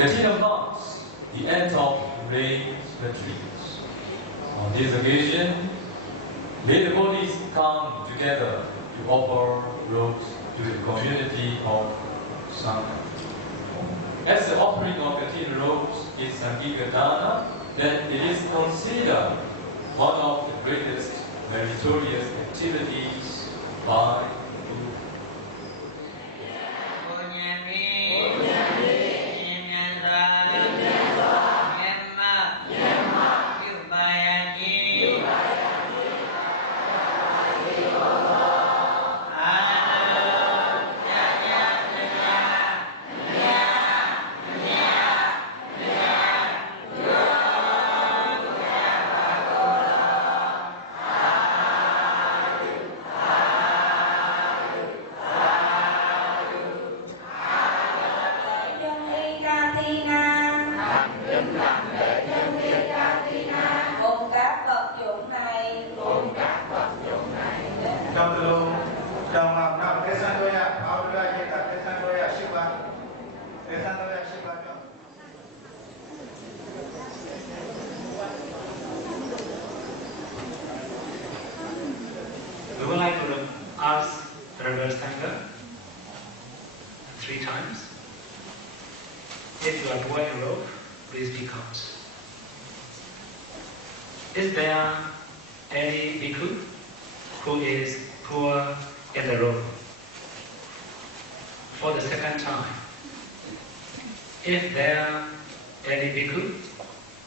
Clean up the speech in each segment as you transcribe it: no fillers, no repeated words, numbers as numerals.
Katina marks the end of rain retreats. On this occasion, later bodies come together to offer robes to the community of Sangha. As the offering of Katina robes is Sangika Dana, then it is considered one of the greatest meritorious activities by We would like to ask Reverend Sangha 3 times. If you are poor in robe, please speak out. Is there any bhikkhu who is poor in the robe? For the second time, if there any bhikkhu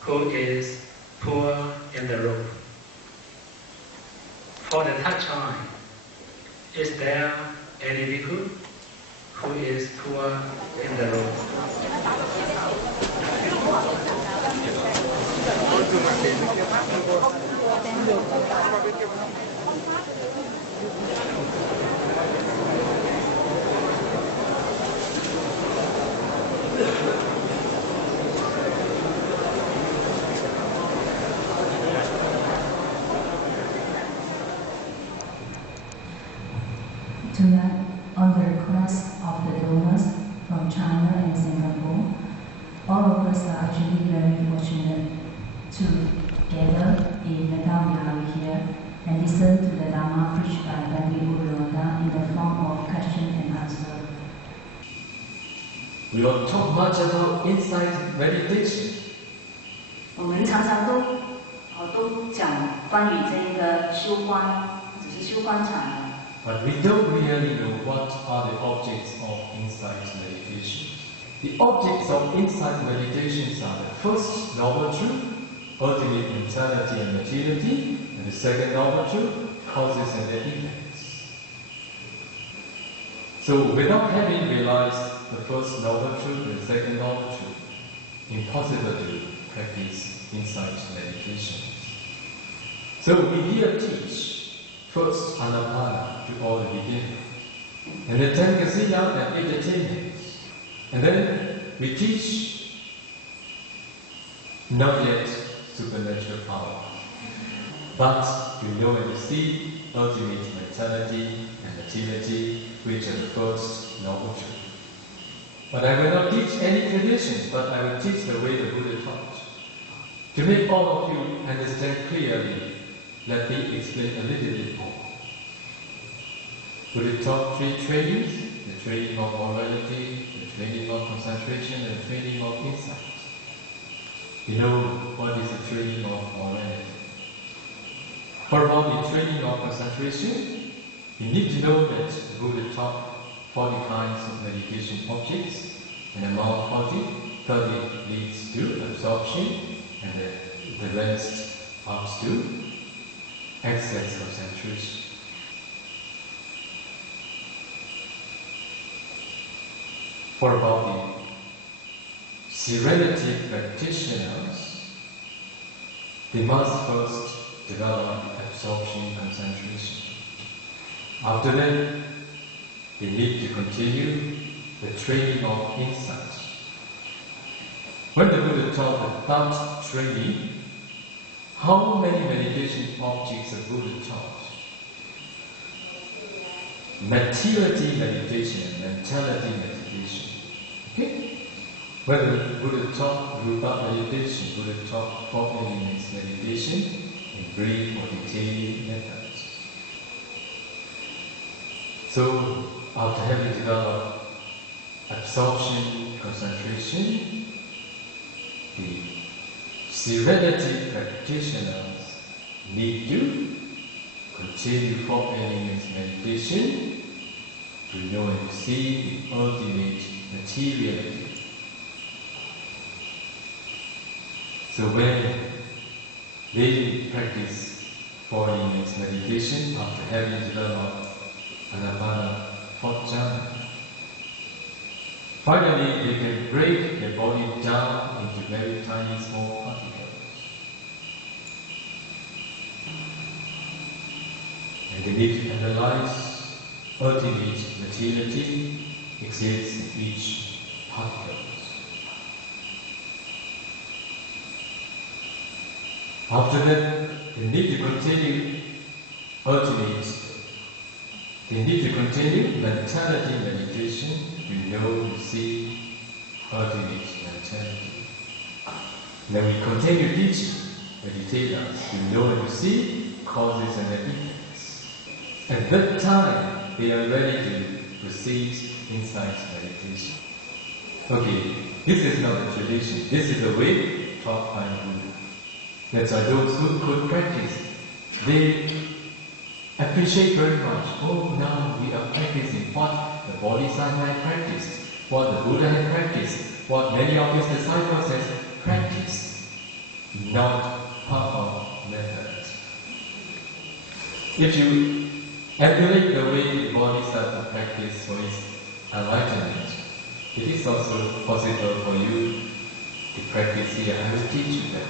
who is poor in the robe? For the third time, is there any bhikkhu who is poor in the robe? Tonight, on the request of the donors from China and Singapore, all of us are actually very fortunate to gather in the Dhamma here and listen to the Dhamma preached by Bandi Uroda in the form of question and answer. We don't talk much about insight meditation. 我们常常都讲关于这个修观，只是修观禅。 But we don't really know what are the objects of insight meditation. The objects of insight meditations are the first noble truth, ultimate mentality and materiality, and the second noble truth, causes and their effects. So without having realized the first noble truth and the second noble truth, impossible to practice insight meditation. So we here teach first Anapana to all the beginners, and then Tankasiya and entertainment. And then we teach not yet supernatural power, but we know and see ultimate mentality and materiality, which are the first noble truth. But I will not teach any tradition, but I will teach the way the Buddha taught. To make all of you understand clearly, let me explain a little bit more. Buddha taught 3 trainings: the training of morality, the training of concentration, and the training of insight. You know what is the training of morality? For about the training of concentration, you need to know that the Buddha taught 40 kinds of meditation objects, and among 30 leads to absorption, and the rest comes to excess concentration. For about the serenity practitioners, they must first develop absorption concentration. After that, they need to continue the training of insight. When the Buddha taught the third training, how many meditation objects the Buddha taught? Materiality meditation and mentality meditation. Okay? When the Buddha taught Rupa meditation, Buddha taught 4 elements meditation in brief or detailed methods. So, after having developed absorption, concentration, the serenity practitioners need to continue 4 elements meditation to know and see the ultimate materiality. So when they practice 4 elements meditation after having developed Anapana 4th jhana, finally they can break their body down into very tiny small particles. And they need to analyze ultimate materiality exists in each particle. After that, they need to continue ultimate. They need to continue mentality meditation to know, to see ultimate mentality. Then we continue teaching meditators to know and to see causes and effects. At that time, they are ready to proceed insight meditation. Okay, this is not a tradition. This is the way taught by Buddha. That's why those who could practice, they appreciate very much. Oh, now we are practicing what the Bodhisattva practiced, what the Buddha had practiced, what many of his disciples have practiced, not part of method. If you emulate the way the Bodhisattva practiced for his enlightenment, it is also possible for you to practice here. I will teach you that.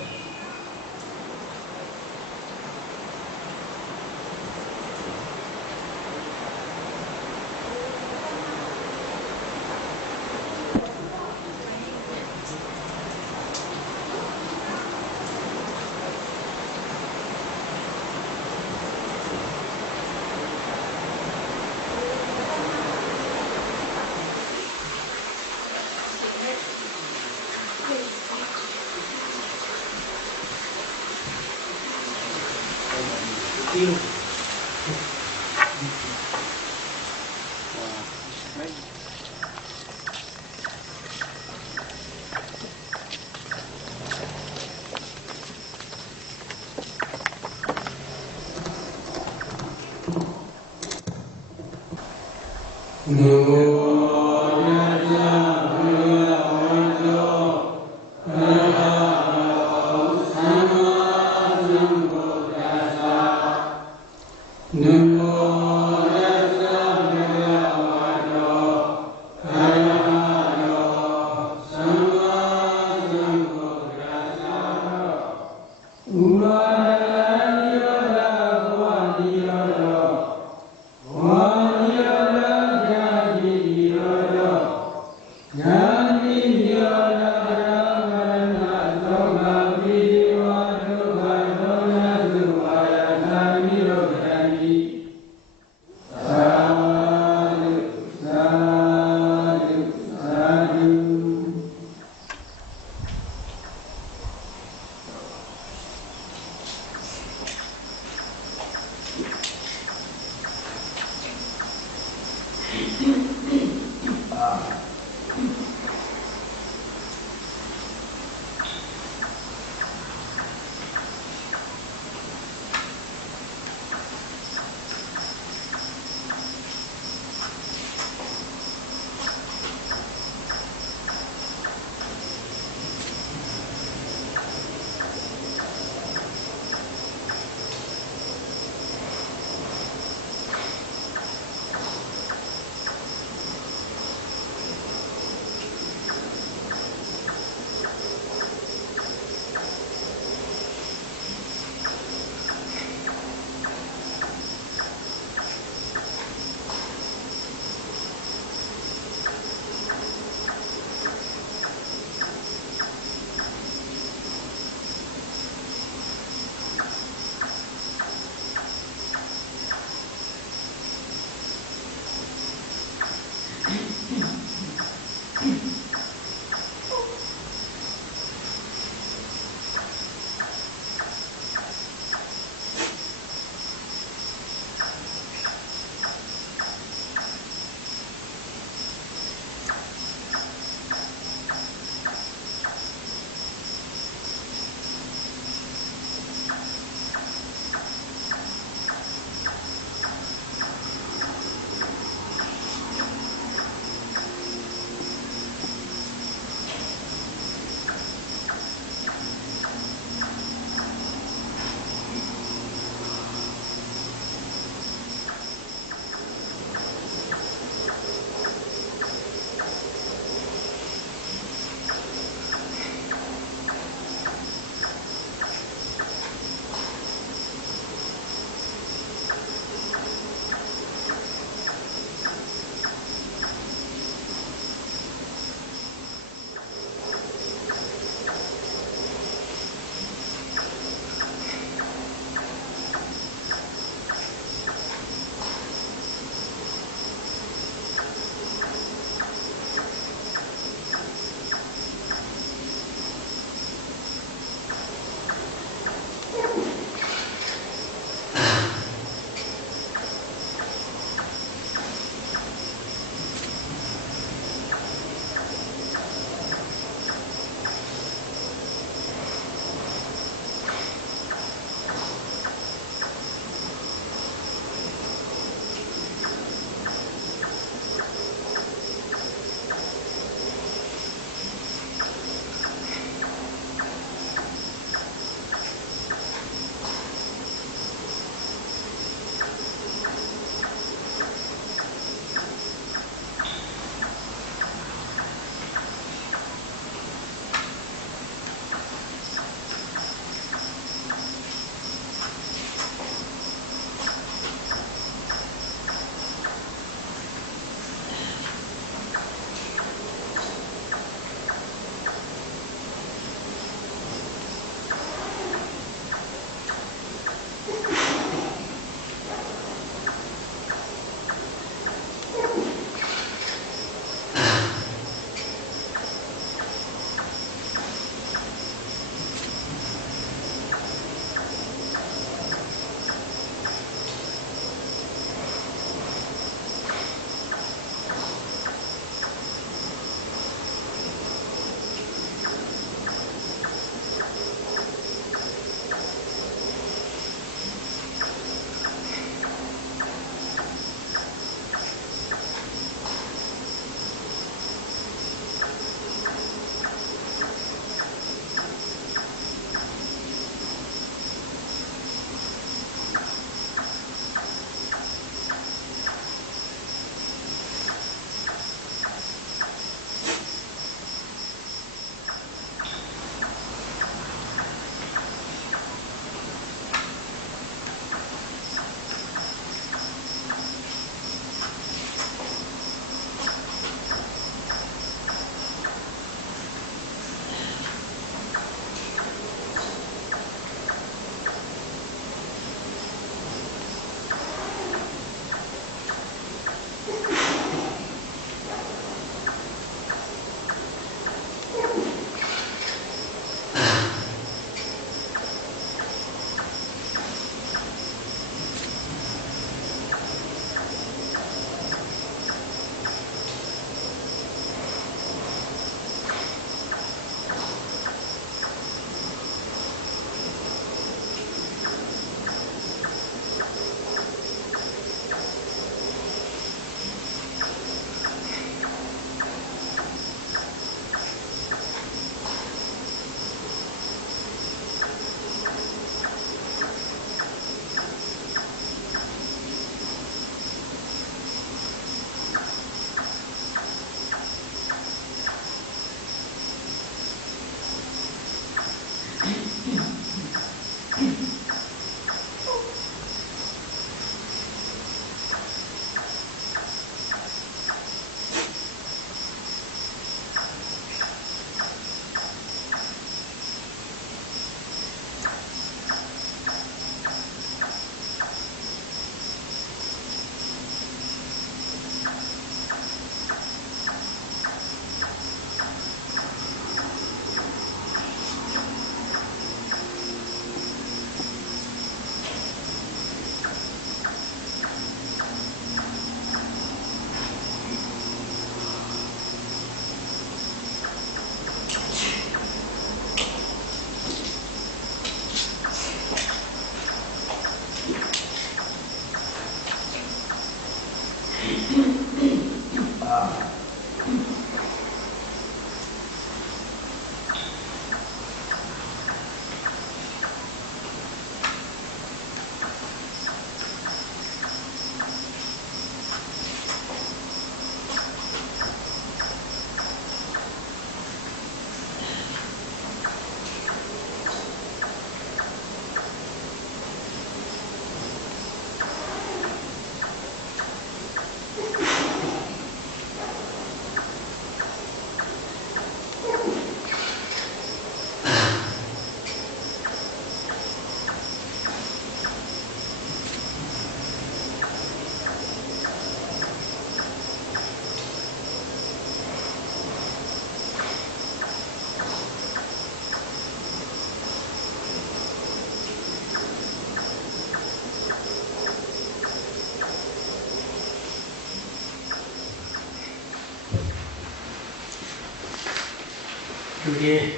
Today,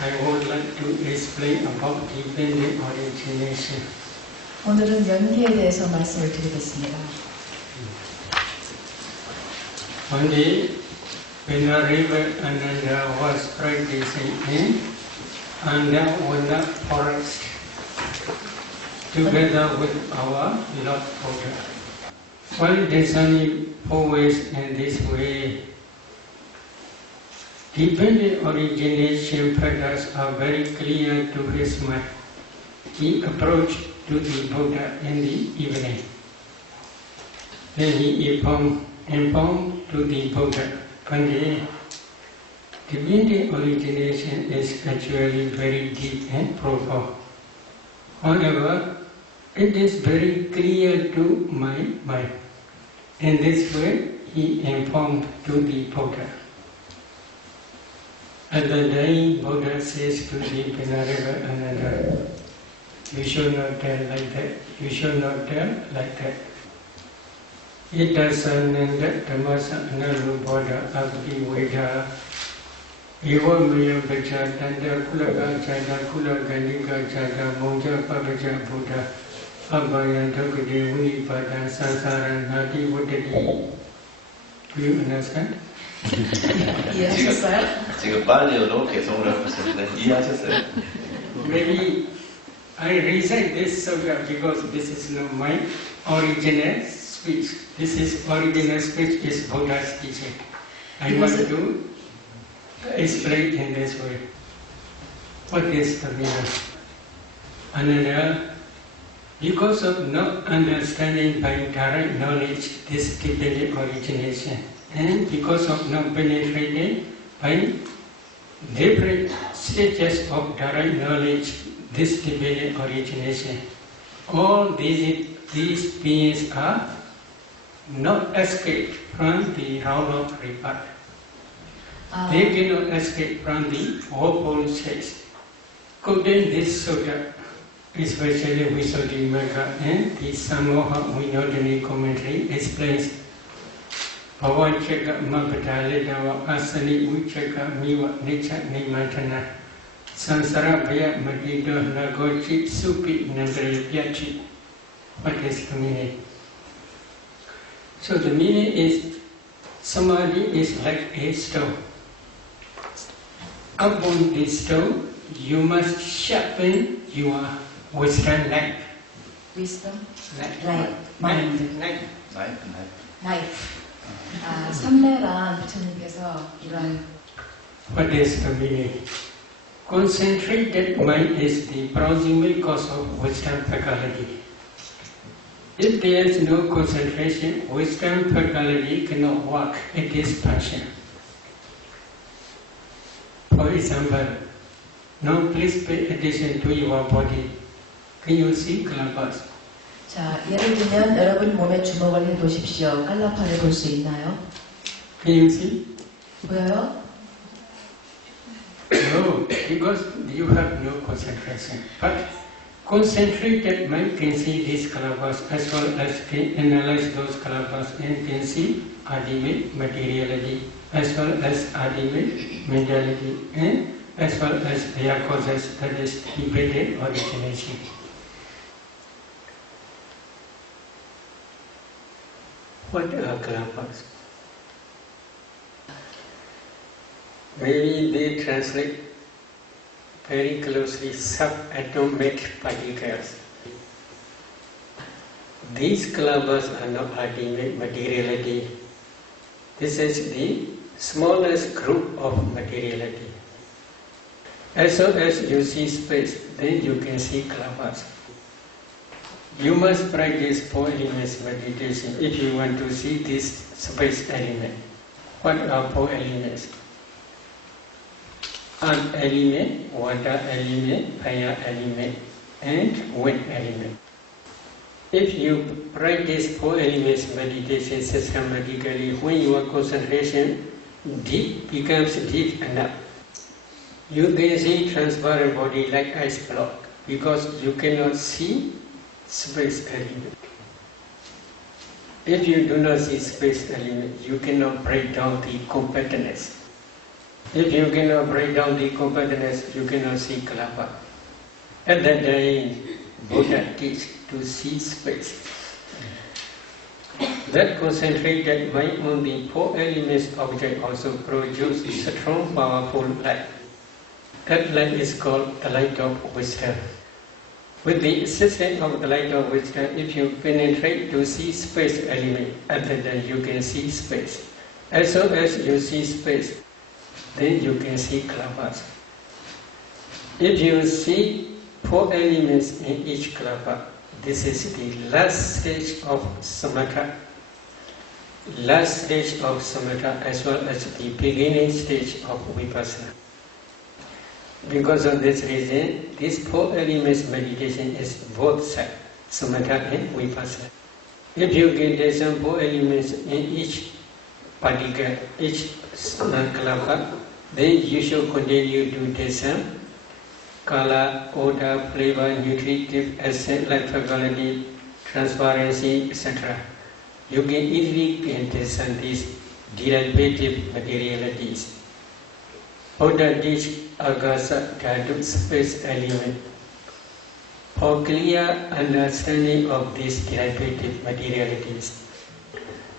I would like to explain about dependent origination. 오늘은 연기에 대해서 말씀을 드리겠습니다. One day, when a river Ananda was practicing in Andavana forest, together with our Lord Buddha. While discerning always in this way, dependent origination patterns are very clear to his mind. He approached to the Buddha in the evening. Then he informed to the Buddha, Pandit, dependent origination is actually very deep and profound. However, it is very clear to my mind. In this way, he informed to the Buddha. At the day, Buddha says to the Venerable Ananda, you should not tell like that, you should not tell like that. Itasananda Dhammasa Analuboda Abdi Veda Ewa Maya Bacha Tanda Kulaga Chada Kulaganika Chada Monja Pabaja Buddha Abhaya Dhokade Unipada Sansara Nadi Vodadi. Do you understand? 지금 빨리로 개성을 하셨는데 이해하셨어요? Maybe I recite this sutta because this is not my original speech. This is original speech is Buddha's teaching. I want to explain in this way. What is the meaning? Another, because of not understanding by direct knowledge this dependent origination, and because of not penetrating by different stages of direct knowledge this dependent origination, all these beings are not escape from the round of rebirth. They cannot escape from the fourfold stage. Quoting this sutta, especially Visuddhimagga and the Sammoha Vinodani commentary explains Bhavachaka Mabhadalidava Asani Uchaka Miva Nicha Nimantana Sansara Bhaya Madida Nagochi Supi Nandrayachi. What is the meaning? So the meaning is Samadhi is like a stone. Upon this stone, you must sharpen your wisdom knife. Wisdom? Knife. Mind. Knife. 삼례란 부처님께서 이런 What is the meaning? Concentrated mind is the proximal cause of wisdom faculty. If there is no concentration, wisdom faculty cannot work at its function. For example, now please pay attention to your body. Can you see calabash? 자, 예를 들면 여러분 몸에 주목을 해보십시오. 깔라파를 볼 수 있나요? Can you see? 보여요? No, because you have no concentration. But concentrated mind can see this calabash as well as can analyze those calabash and can see ultimate materiality as well as ultimate mentality and as well as their causes, that is dependent origination. What are calabash? Maybe they translate very closely subatomic particles. These clubbers are not ultimate materiality. This is the smallest group of materiality. As soon as you see space, then you can see clubbers. You must practice 4 elements meditation if you want to see this space element. What are 4 elements? Earth element, water element, fire element, and wind element. If you practice 4 elements meditation systematically, when your concentration becomes deep enough, you can see transparent body like ice block because you cannot see space element. If you do not see space element, you cannot break down the compactness. If you cannot break down the compactness, you cannot see kalapa. At that time, Buddha teach to see space. That concentrated mind on the 4 elements object also produces strong, powerful light. That light is called the light of wisdom. With the assistance of the light of wisdom, if you penetrate to see space element, at that time you can see space. As soon as you see space, then you can see clubbers. If you see 4 elements in each clubber, this is the last stage of samatha. Last stage of samatha as well as the beginning stage of vipassana. Because of this reason, this 4 elements meditation is both sides, samatha and vipassana. If you get some 4 elements in each particle, each kalapa, then you should continue to take some color, odor, flavor, nutritive, essence, light faculty, transparency, etc. You can easily understand these derivative materialities. Buddha teach agasa dhatu space element. For clear understanding of these derivative materialities.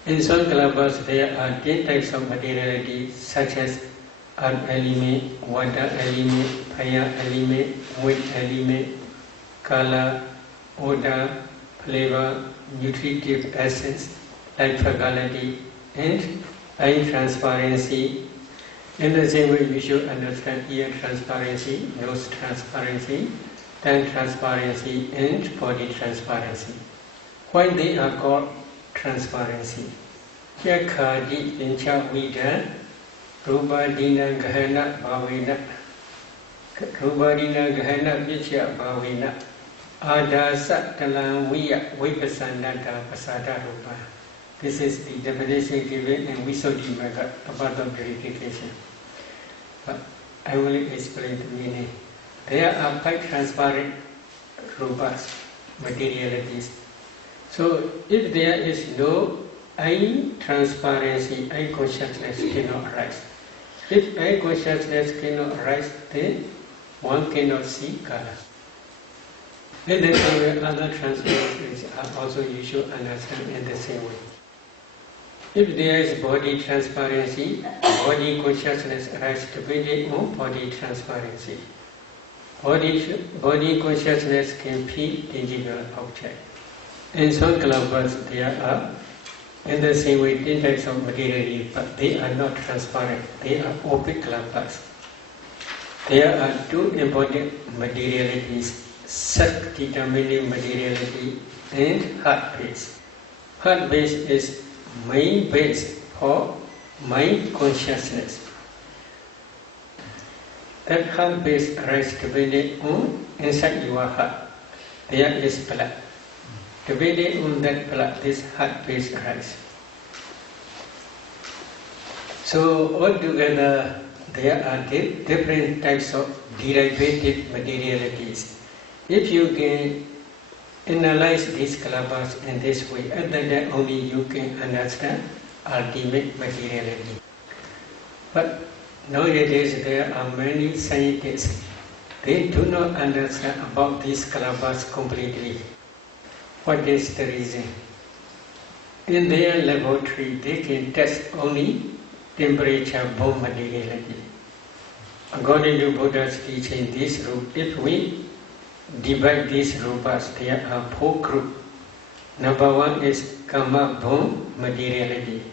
In some clubbers there are 10 types of materiality such as earth element, water element, fire element, wind element, color, odor, flavor, nutritive essence, light faculty, and eye transparency. In the same way, you should understand ear transparency, nose transparency, tongue transparency, and body transparency. Why they are called transparency? Yakhadi incha vida, rubadina gahana bhavina, rubadina gahana vichya bhavina, adasa talang viya vipasanada pasada rupa. This is the definition given in Visuddhimagga about the purification. But I will explain the meaning. There are 5 transparent rupas, materialities. So if there is no eye transparency, eye consciousness cannot arise. If eye consciousness cannot arise, then one cannot see color. In the same way, other transparencies are also you should understand in the same way. If there is body transparency, body consciousness arises depending on body transparency. Body consciousness can feel tangible object. In some clubbers there are, in the same way, 10 types of materiality, but they are not transparent. They are opaque clubbers. There are 2 important materialities, self-determining materiality and heart base. Heart base is main base for mind consciousness. That heart base arises depending on inside your heart. There is blood. Depending on that blood, this heart base arises. So altogether, there are different types of derivative materialities. If you can analyze these clubbers in this way, and then only you can understand ultimate materiality. But nowadays there are many scientists, they do not understand about these clubbers completely. What is the reason? In their laboratory they can test only temperature born materiality. According to Buddha's teaching, this group, if we divide these rupas, there are 4 groups. Number 1 is karma born materiality.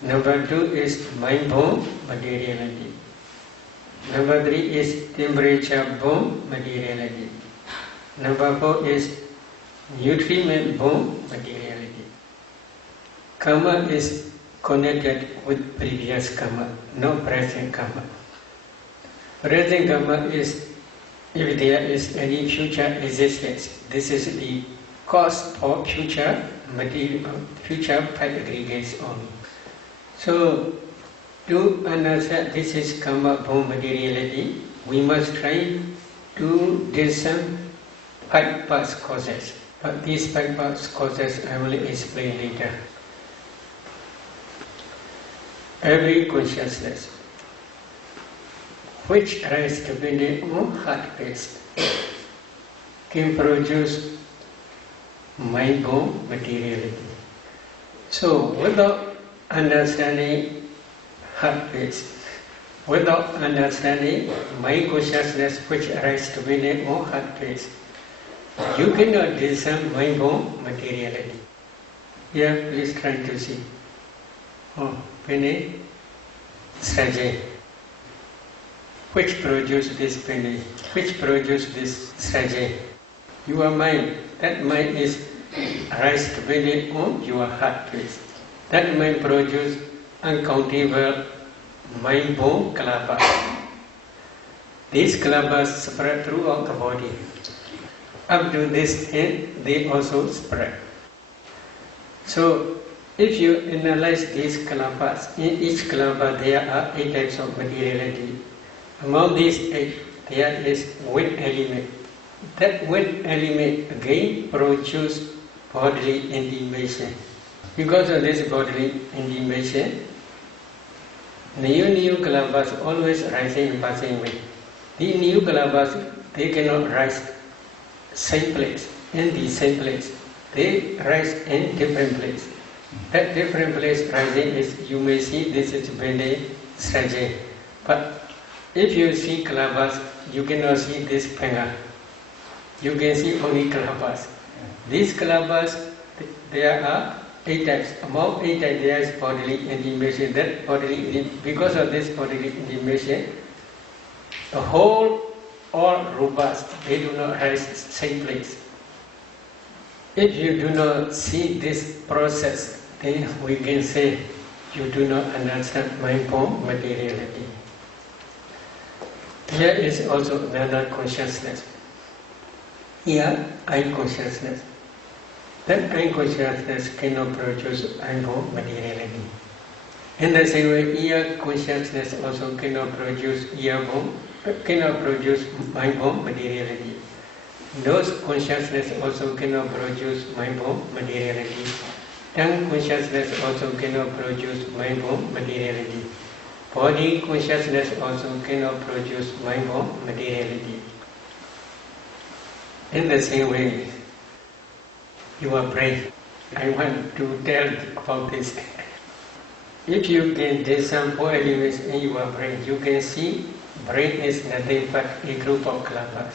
Number 2 is mind born materiality. Number 3 is temperature born materiality. Number 4 is nutriment born materiality. Karma is connected with previous karma, not present karma. Present karma is if there is any future existence. This is the cause for future material, future part aggregates only. So, to understand this is karma born materiality, we must try to discern 5 past causes. But these 5 past causes I will explain later. Every consciousness which arises depending on heart base can produce mind-born materiality. So, without understanding heart base, without understanding mind consciousness which arises depending on heart base, you cannot discern mind-born materiality. Here, please try to see. Penny, Sraje. Which produce this penny? Which produce this Sraje? Your mind. That mind is arise depending on your heart base. That mind produce uncountable mind-born kalabas. These kalabas spread throughout the body. Up to this end, they also spread. So, if you analyze these kalabas, in each kalaba there are 8 types of materiality. Among these 8, there is wind element. That wind element again produces bodily intimation. Because of this bodily intimation, new kalabas always rising and passing away. The new kalabas, they cannot rise same place, in the same place. They rise in different place. That different place rising is, you may see this is Bende Sraje. But if you see kalabas, you cannot see this panga. You can see only kalabas. These kalabas, there are 8 types. Among 8 types, there is bodily intimation. That bodily, because of this bodily intimation, the whole, all rupas, they do not rise same place. If you do not see this process, then we can say you do not understand mind-born materiality. Here is also another consciousness. Here, I consciousness. That I consciousness cannot produce mind-born materiality. In the same way, ear consciousness also cannot produce mind-born materiality. Nose consciousness also cannot produce mind-born materiality. Tongue consciousness also cannot produce mind-born materiality. Body consciousness also cannot produce mind-born materiality. In the same way, your brain, I want to tell about this. If you can discern 4 elements in your brain, you can see brain is nothing but a group of kalabas.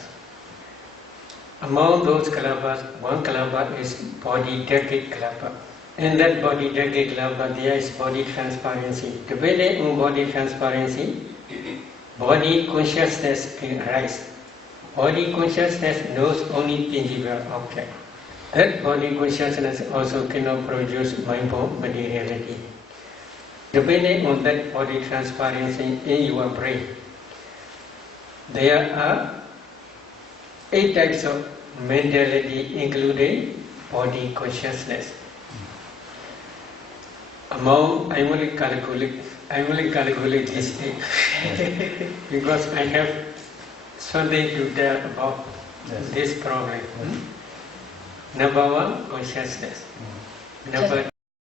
Among those kalabas, one kalaba is body decade kalaba. In that body decade kalaba, there is body transparency. Depending on body transparency, body consciousness can arise. Body consciousness knows only tangible object. That body consciousness also cannot produce mind-born materiality. Depending on that body transparency in your brain, there are 8 types of mentality, including body consciousness. Among, I will calculate this thing because I have something to tell about this problem. Number 1, consciousness. Number